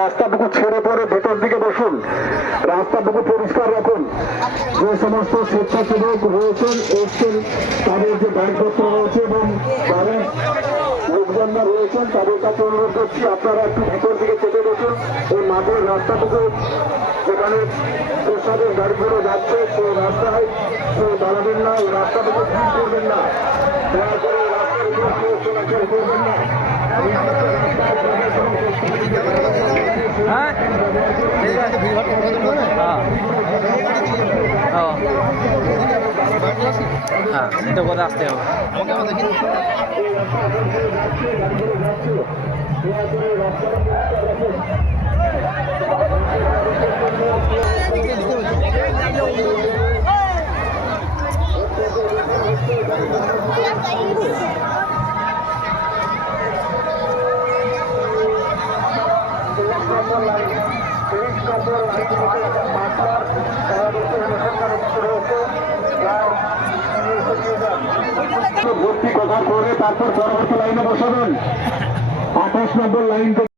রাস্তাটুকু ছেড়ে পরে ভেতর দিকে বসুন, রাস্তাটুকু পরিষ্কার রাখুন। যে সমস্ত স্বেচ্ছাসেবক রয়েছেন এসছেন তাদের যে ব্যাগপত্র রয়েছে এবং তাদের লোকজনরা রয়েছেন তাদের কাছে অনুরোধ করছি আপনারা একটু ভেতর দিকে চেপে বসুন। এই মাঝের রাস্তাটুকু যেখানে প্রসাদের গাড়িগুলো যাচ্ছে সেই রাস্তায় দাঁড়াবেন না, এই রাস্তাটুকু ভিড় করবেন না, দয়া করে রাস্তার উপর চলাচল করবেন না। হ্যাঁ এটা করে আসতে হবে। ভর্তি কথা করে তারপর পরবর্তী লাইনে বসাবেন 28 নম্বর লাইন থেকে।